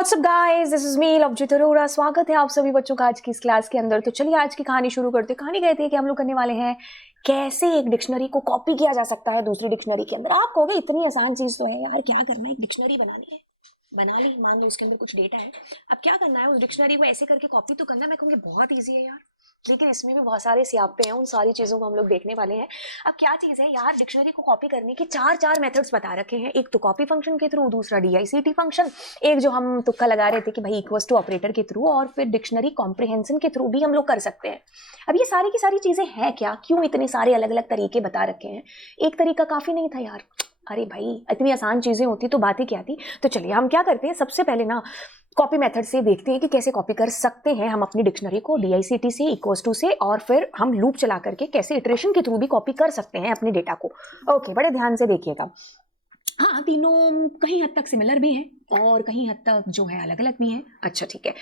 What's up guys, this is me Lovejeet Arora. स्वागत है आप सभी बच्चों का आज की इस क्लास के अंदर। तो चलिए आज की कहानी शुरू करते हैं। कहानी कहती है कि हम लोग करने वाले हैं कैसे एक डिक्शनरी को कॉपी किया जा सकता है दूसरी डिक्शनरी के अंदर। आप कहोगे इतनी आसान चीज तो है यार, क्या करना है, एक डिक्शनरी बनानी है, बना ली, मान लो उसके अंदर कुछ डेटा है, अब क्या करना है उस डिक्शनरी को ऐसे करके कॉपी तो करना। मैं कहूँगी बहुत ईजी है यार, लेकिन इसमें भी बहुत सारे स्यापे हैं, उन सारी चीजों को हम लोग देखने वाले हैं। अब क्या चीज है यार, डिक्शनरी को कॉपी करने के चार मेथड्स बता रखे हैं। एक तो कॉपी फंक्शन के थ्रू, दूसरा DICT फंक्शन, एक जो हम तुक्का लगा रहे थे कि भाई इक्वल्स टू ऑपरेटर के थ्रू, और फिर डिक्शनरी कॉम्प्रिहेंशन के थ्रू भी हम लोग कर सकते हैं। अब ये सारी की सारी चीजें हैं क्या, क्यों इतने सारे अलग अलग तरीके बता रखे हैं? एक तरीका काफी नहीं था यार। अरे भाई इतनी आसान चीजें होती तो बात ही क्या थी। तो चलिए हम क्या करते हैं, सबसे पहले ना कॉपी मेथड से देखते हैं कि कैसे कॉपी कर सकते हैं हम अपनी डिक्शनरी को DICT से, इक्वल्स टू से, और फिर हम लूप चला करके कैसे इटरेशन के थ्रू भी कॉपी कर सकते हैं अपने डेटा को। ओके, बड़े ध्यान से देखिएगा। हाँ, तीनों कहीं हद तक सिमिलर भी हैं और कहीं हद तक जो है अलग अलग भी हैं। अच्छा ठीक है,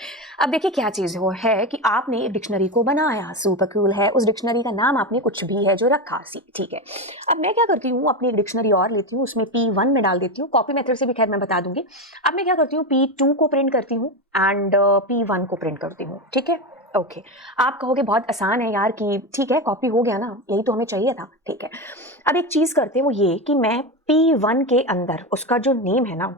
अब देखिए क्या चीज़ हो है कि आपने एक डिक्शनरी को बनाया, सुपर कूल है, उस डिक्शनरी का नाम आपने कुछ भी है जो रखा सी, ठीक है। अब मैं क्या करती हूँ, अपनी एक डिक्शनरी और लेती हूँ, उसमें P1 में डाल देती हूँ। कॉपी मेथड से भी खैर मैं बता दूंगी। अब मैं क्या करती हूँ, P2 को प्रिंट करती हूँ एंड P1 को प्रिंट करती हूँ, ठीक है। ओके, आप कहोगे बहुत आसान है यार कि ठीक है कॉपी हो गया ना, यही तो हमें चाहिए था, ठीक है। अब एक चीज करते हैं वो ये कि मैं P1 के अंदर उसका जो नेम है ना,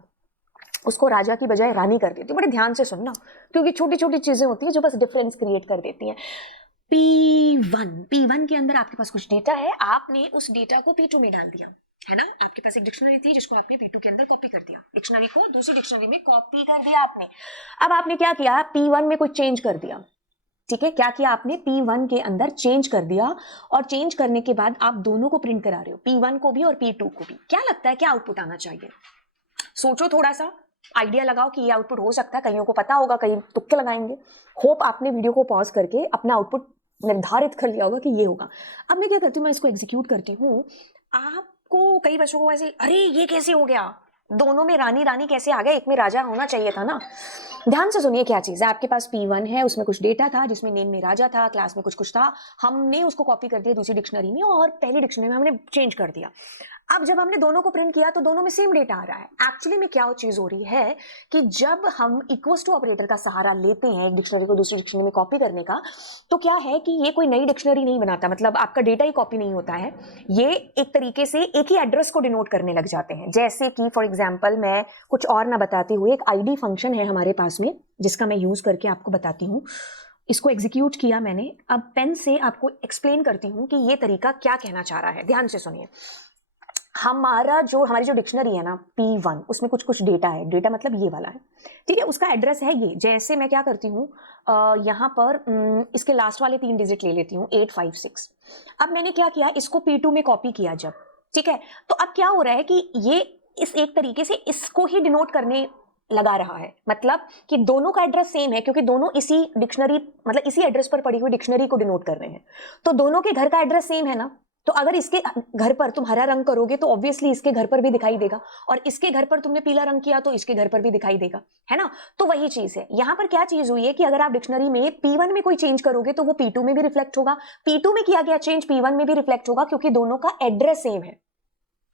उसको राजा की बजाय रानी कर देती हूँ। बड़े ध्यान से सुनना, क्योंकि छोटी छोटी चीजें होती है जो बस डिफरेंस क्रिएट कर देती हैं। P1 के अंदर आपके पास कुछ डेटा है, आपने उस डेटा को P2 में डाल दिया है ना। आपके पास एक डिक्शनरी थी जिसको आपने P2 के अंदर कॉपी कर दिया, डिक्शनरी को दूसरी डिक्शनरी में कॉपी कर दिया आपने। अब आपने क्या किया, P1 में कुछ चेंज कर दिया, ठीक है। क्या किया आपने, P1 के अंदर चेंज कर दिया, और चेंज करने के बाद आप दोनों को प्रिंट करा रहे हो, P1 को भी और P2 को भी। क्या लगता है क्या आउटपुट आना चाहिए? सोचो थोड़ा सा, आइडिया लगाओ कि ये आउटपुट हो सकता है। कईयों को पता होगा, कई तुक्के लगाएंगे। होप आपने वीडियो को पॉज करके अपना आउटपुट निर्धारित कर लिया होगा कि ये होगा। अब मैं क्या करती हूँ, मैं इसको एग्जीक्यूट करती हूँ। आपको कई बच्चों को ऐसे, अरे ये कैसे हो गया, दोनों में रानी रानी कैसे आ गया, एक में राजा होना चाहिए था ना। ध्यान से सुनिए क्या चीज है। आपके पास P1 है, उसमें कुछ डेटा था जिसमें नेम में राजा था, क्लास में कुछ कुछ था, हमने उसको कॉपी कर दिया दूसरी डिक्शनरी में, और पहली डिक्शनरी में हमने चेंज कर दिया। अब जब हमने दोनों को प्रिंट किया तो दोनों में सेम डेटा आ रहा है। एक्चुअली में क्या चीज हो रही है कि जब हम इक्वल्स टू ऑपरेटर का सहारा लेते हैं एक डिक्शनरी को दूसरी डिक्शनरी में कॉपी करने का, तो क्या है कि ये कोई नई डिक्शनरी नहीं बनाता, मतलब आपका डेटा ही कॉपी नहीं होता है। ये एक तरीके से एक ही एड्रेस को डिनोट करने लग जाते हैं। जैसे कि फॉर एग्जाम्पल, मैं कुछ और ना बताते हुए, एक ID फंक्शन है हमारे पास में जिसका मैं यूज करके आपको बताती हूँ। इसको एग्जीक्यूट किया मैंने, अब पेन से आपको एक्सप्लेन करती हूँ कि ये तरीका क्या कहना चाह रहा है। ध्यान से सुनिए। हमारी जो डिक्शनरी है ना P1, उसमें कुछ कुछ डेटा है, डेटा मतलब ये वाला है, ठीक है। उसका एड्रेस है ये। जैसे मैं क्या करती हूँ, यहाँ पर इसके लास्ट वाले 3 डिजिट ले लेती हूँ, 856। अब मैंने क्या किया, इसको P2 में कॉपी किया जब, ठीक है। तो अब क्या हो रहा है कि ये इस एक तरीके से इसको ही डिनोट करने लगा रहा है, मतलब कि दोनों का एड्रेस सेम है, क्योंकि दोनों इसी डिक्शनरी, मतलब इसी एड्रेस पर पड़ी हुई डिक्शनरी को डिनोट कर रहे हैं। तो दोनों के घर का एड्रेस सेम है ना, तो अगर इसके घर पर तुम हरा रंग करोगे तो ऑब्वियसली इसके घर पर भी दिखाई देगा, और इसके घर पर तुमने पीला रंग किया तो इसके घर पर भी दिखाई देगा, है ना। तो वही चीज है यहाँ पर। क्या चीज हुई है कि अगर आप डिक्शनरी में P1 में कोई चेंज करोगे तो वो P2 में भी रिफ्लेक्ट होगा, P2 में किया गया चेंज P1 में भी रिफ्लेक्ट होगा, क्योंकि दोनों का एड्रेस सेम है।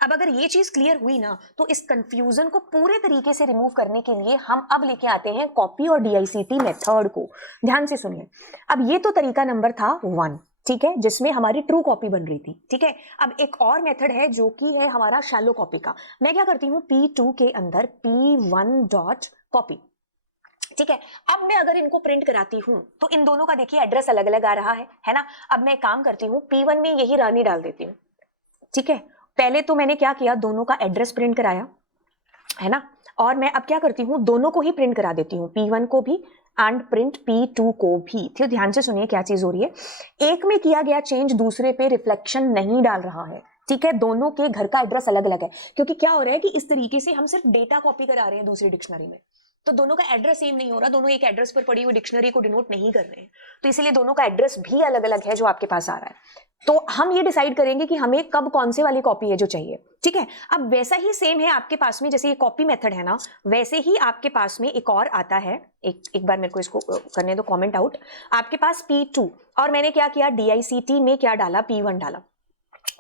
अब अगर ये चीज क्लियर हुई ना, तो इस कंफ्यूजन को पूरे तरीके से रिमूव करने के लिए हम अब लेके आते हैं कॉपी और DICT मेथड को। ध्यान से सुनिए। अब ये तो तरीका नंबर था 1, ठीक है, जिसमें हमारी ट्रू कॉपी बन रही थी, ठीक है। अब एक और मेथड है जो कि है हमारा शैलो कॉपी का। मैं क्या करती हूँ, P2 के अंदर P1 डॉट कॉपी, ठीक है। अब मैं अगर इनको प्रिंट कराती हूं तो इन दोनों का देखिए एड्रेस अलग अलग आ रहा है ना। अब मैं काम करती हूँ, P1 में यही रानी डाल देती हूँ, ठीक है। पहले तो मैंने क्या किया, दोनों का एड्रेस प्रिंट कराया, है ना। और मैं अब क्या करती हूँ, दोनों को ही प्रिंट करा देती हूँ, P1 को भी एंड प्रिंट P2 को भी। तो ध्यान से सुनिए क्या चीज हो रही है। एक में किया गया चेंज दूसरे पे रिफ्लेक्शन नहीं डाल रहा है, ठीक है। दोनों के घर का एड्रेस अलग अलग है, क्योंकि क्या हो रहा है कि इस तरीके से हम सिर्फ डेटा कॉपी करा रहे हैं दूसरी डिक्शनरी में, तो दोनों का एड्रेस सेम नहीं हो रहा, दोनों एक एड्रेस पर पड़ी हुई डिक्शनरी को डिनोट नहीं कर रहे हैं, तो इसलिए दोनों का एड्रेस भी अलग अलग है जो आपके पास आ रहा है। तो हम ये डिसाइड करेंगे कि हमें कब कौन से वाली कॉपी है जो चाहिए, ठीक है। अब वैसा ही सेम है आपके पास में, जैसे ये कॉपी मेथड है ना, वैसे ही आपके पास में एक और आता है। एक बार मेरे को इसको करने दो कमेंट आउट। आपके पास P2, और मैंने क्या किया, DICT में क्या डाला, P1 डाला,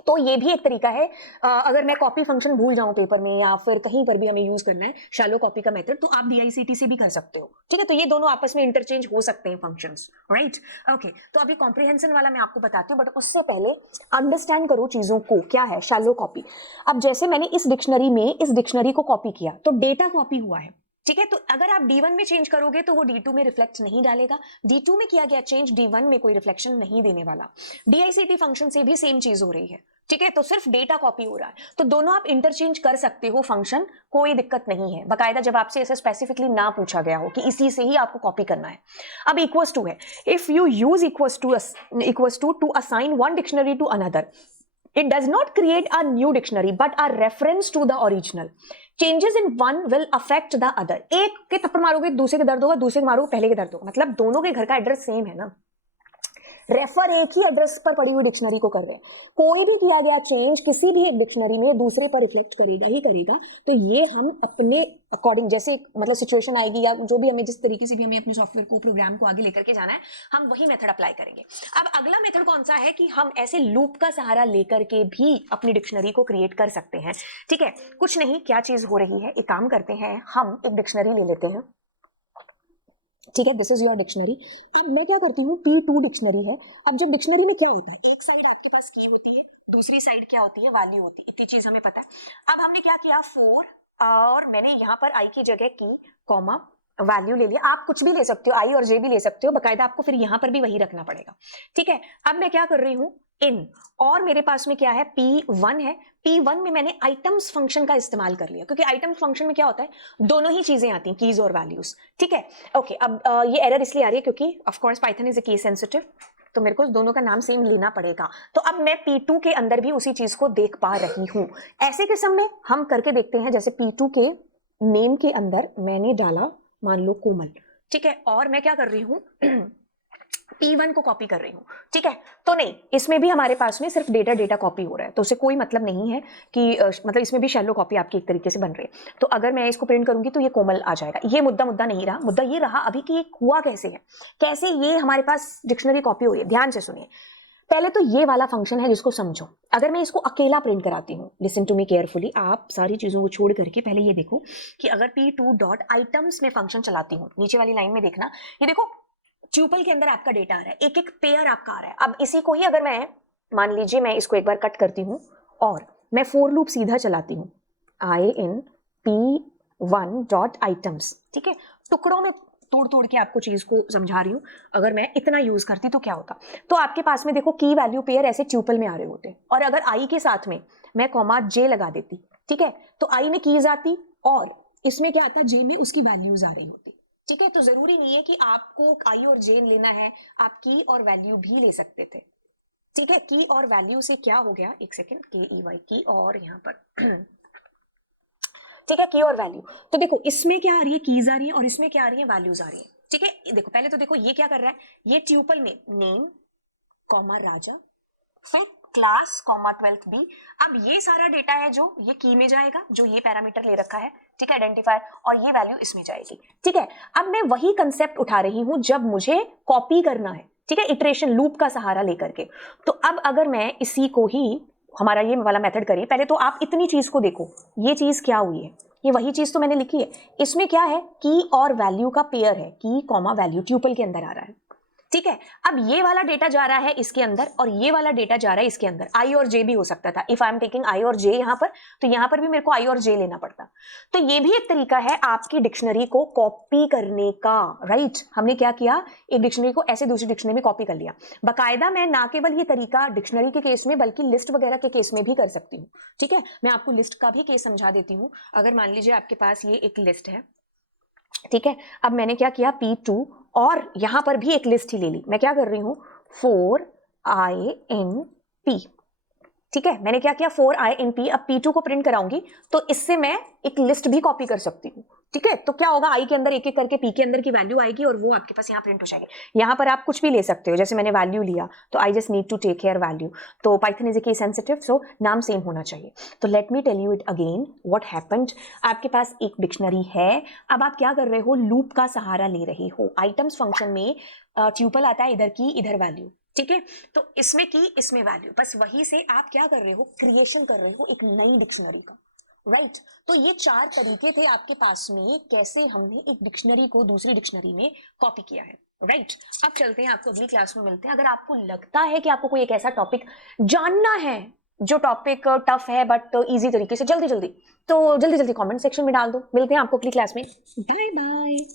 तो ये भी एक तरीका है। अगर मैं कॉपी फंक्शन भूल जाऊं पेपर में या फिर कहीं पर भी हमें यूज करना है शैलो कॉपी का मेथड, तो आप DICT से भी कर सकते हो। ठीक है, तो ये दोनों आपस में इंटरचेंज हो सकते हैं फंक्शंस, राइट। ओके, तो अभी कॉम्प्रिहेंशन वाला मैं आपको बताती हूँ, बट उससे पहले अंडरस्टैंड करो चीजों को, क्या है शैलो कॉपी। अब जैसे मैंने इस डिक्शनरी को कॉपी किया तो डेटा कॉपी हुआ है। ठीक है, तो अगर आप D1 में चेंज करोगे तो वो D2 में रिफ्लेक्ट नहीं डालेगा, D2 में किया गया चेंज D1 में कोई रिफ्लेक्शन नहीं देने वाला। DICT फंक्शन से भी सेम चीज हो रही है। ठीक है, तो सिर्फ डेटा कॉपी हो रहा है, तो दोनों आप इंटरचेंज कर सकते हो फंक्शन, कोई दिक्कत नहीं है, बकायदा जब आपसे ऐसे स्पेसिफिकली ना पूछा गया हो कि इसी से ही आपको कॉपी करना है। अब इक्वल्स टू है, if you use equals to assign one dictionary to another, it does not create a new dictionary but a reference to the original. Changes in one will affect the other. एक के थप्पड़ मारोगे दूसरे के दर्द होगा, दूसरे के मारोगे पहले के दर्द होगा, मतलब दोनों के घर का एड्रेस सेम है ना, रेफर एक ही एड्रेस पर पड़ी हुई डिक्शनरी को कर रहे हैं। कोई भी किया गया चेंज किसी भी एक डिक्शनरी में दूसरे पर रिफ्लेक्ट करेगा ही करेगा। तो ये हम अपने अकॉर्डिंग जैसे मतलब सिचुएशन आएगी या जो भी हमें जिस तरीके से भी हमें अपने सॉफ्टवेयर को प्रोग्राम को आगे लेकर के जाना है, हम वही मेथड अप्लाई करेंगे। अब अगला मेथड कौन सा है कि हम ऐसे लूप का सहारा लेकर के भी अपनी डिक्शनरी को क्रिएट कर सकते हैं। ठीक है, कुछ नहीं, क्या चीज हो रही है, एक काम करते हैं, हम एक डिक्शनरी ले लेते हैं। ठीक है, दिस इज योर डिक्शनरी। अब मैं क्या करती हूँ, P2 डिक्शनरी है। अब जब डिक्शनरी में क्या होता है, एक साइड आपके पास की होती है, दूसरी साइड क्या होती है, वैल्यू होती है, इतनी चीज हमें पता है। अब हमने क्या किया, 4 और मैंने यहाँ पर आई की जगह की कॉमा वैल्यू ले लिया। आप कुछ भी ले सकते हो, आई और जे भी ले सकते हो, बकायदा आपको फिर यहाँ पर भी वही रखना पड़ेगा। ठीक है, अब मैं क्या कर रही हूँ, इन, और मेरे पास में क्या है, P1 है। P1 में मैंने आइटम्स फंक्शन का इस्तेमाल कर लिया, क्योंकि आइटम्स फंक्शन में क्या होता है, दोनों ही चीजें आती हैं, कीज और वैल्यूज। ठीक है, ओके। अब ये एरर इसलिए आ रही है क्योंकि of course Python is a case sensitive, तो मेरे को दोनों का नाम सेम लेना पड़ेगा। तो अब मैं P2 के अंदर भी उसी चीज को देख पा रही हूं। ऐसे किस्म में हम करके देखते हैं, जैसे P2 के नेम के अंदर मैंने डाला मान लो कोमल। ठीक है, और मैं क्या कर रही हूं, P1 को कॉपी कर रही हूँ। ठीक है, तो नहीं, इसमें भी हमारे पास में सिर्फ डेटा कॉपी हो रहा है, तो उससे कोई मतलब नहीं है कि मतलब इसमें भी शैलो कॉपी आपकी एक तरीके से बन रही है। तो अगर मैं इसको प्रिंट करूंगी तो ये कोमल आ जाएगा। ये मुद्दा नहीं रहा, मुद्दा ये रहा अभी कि ये हुआ कैसे है, कैसे ये हमारे पास डिक्शनरी कॉपी हुई है। ध्यान से सुनिए, पहले तो ये वाला फंक्शन है जिसको समझो। अगर मैं इसको अकेला प्रिंट कराती हूँ, लिसन टू मी केयरफुली, आप सारी चीजों को छोड़ करके पहले ये देखो कि अगर P2 डॉट आइटम्स में फंक्शन चलाती हूँ, नीचे वाली लाइन में देखना, ये देखो ट्यूपल के अंदर आपका डेटा आ रहा है, एक एक पेयर आपका आ रहा है। अब इसी को ही अगर मैं मान लीजिए मैं इसको एक बार कट करती हूँ और मैं फोर लूप सीधा चलाती हूँ, आई इन P1 डॉट आइटम्स। ठीक है, टुकड़ों में तोड़ के आपको चीज को समझा रही हूँ। अगर मैं इतना यूज करती तो क्या होता, तो आपके पास में देखो की वैल्यू पेयर ऐसे ट्यूपल में आ रहे होते, और अगर आई के साथ में मैं कॉमा जे लगा देती, ठीक है, तो आई में कीज आती और इसमें क्या आता, जे में उसकी वैल्यूज आ रही होती। ठीक है, तो जरूरी नहीं है कि आपको आई और जे लेना है, आप की और वैल्यू भी ले सकते थे। ठीक है, की और वैल्यू से क्या हो गया, एक सेकेंड, KEY की और यहाँ पर ठीक है, की और वैल्यू। तो देखो इसमें क्या आ रही है, कीज आ रही है, और इसमें क्या आ रही है, वैल्यूज आ रही है। ठीक है, देखो पहले तो देखो ये क्या कर रहा है, ये ट्यूपल में नेम कॉमा राजा, फिर क्लास कॉमा 12th B। अब ये सारा डेटा है जो ये की में जाएगा, जो ये पैरामीटर ले रखा है, ठीक है, आइडेंटिफायर, और ये वैल्यू इसमें जाएगी। ठीक है, अब मैं वही कंसेप्ट उठा रही हूं जब मुझे कॉपी करना है, ठीक है, इटरेशन लूप का सहारा लेकर के। तो अब अगर मैं इसी को ही हमारा ये वाला मेथड करिए, पहले तो आप इतनी चीज को देखो, ये चीज क्या हुई है, ये वही चीज तो मैंने लिखी है। इसमें क्या है, की और वैल्यू का पेयर है, की कॉमा वैल्यू ट्यूपल के अंदर आ रहा है। ठीक है, अब ये वाला डेटा जा रहा है इसके अंदर और ये वाला डेटा जा रहा है इसके अंदर। आई और जे भी हो सकता था, if I am taking I और जे यहाँ पर, तो यहाँ पर भी मेरे को आई और जे लेना पड़ता। तो ये भी एक तरीका है आपकी डिक्शनरी को कॉपी करने का, राइट। हमने क्या किया, एक डिक्शनरी को ऐसे दूसरी डिक्शनरी में कॉपी कर लिया। बाकायदा मैं ना केवल ये तरीका डिक्शनरी के केस में बल्कि लिस्ट वगैरह के केस में भी कर सकती हूँ। ठीक है, मैं आपको लिस्ट का भी केस समझा देती हूँ। अगर मान लीजिए आपके पास ये एक लिस्ट है, ठीक है, अब मैंने क्या किया, P2 और यहां पर भी एक लिस्ट ही ले ली। मैं क्या कर रही हूं, 4INP। ठीक है, मैंने क्या किया, 4INP। अब P2 को प्रिंट कराऊंगी तो इससे मैं एक लिस्ट भी कॉपी कर सकती हूँ। ठीक है, तो क्या होगा, आई के अंदर एक एक करके P के अंदर की वैल्यू आएगी और वो आपके पास यहाँ प्रिंट हो जाएगी। यहाँ पर आप कुछ भी ले सकते हो, जैसे मैंने वैल्यू लिया तो I just need to take care value. तो Python is a case sensitive, so नाम सेम होना चाहिए। तो let me tell you it again what happened. आपके पास एक डिक्शनरी है, अब आप क्या कर रहे हो, लूप का सहारा ले रहे हो। आइटम्स फंक्शन में ट्यूपल आता है, इधर की इधर वैल्यू। ठीक है, तो इसमें की, इसमें वैल्यू, बस वही से आप क्या कर रहे हो, क्रिएशन कर रहे हो एक नई डिक्शनरी का, राइट। तो ये 4 तरीके थे आपके पास में कैसे हमने एक डिक्शनरी को दूसरी डिक्शनरी में कॉपी किया है, राइट। अब चलते हैं, आपको अगली क्लास में मिलते हैं। अगर आपको लगता है कि आपको कोई एक ऐसा टॉपिक जानना है जो टॉपिक टफ है बट इजी तरीके से, जल्दी जल्दी, तो जल्दी जल्दी कमेंट सेक्शन में डाल दो। मिलते हैं आपको अगली क्लास में, बाय बाय।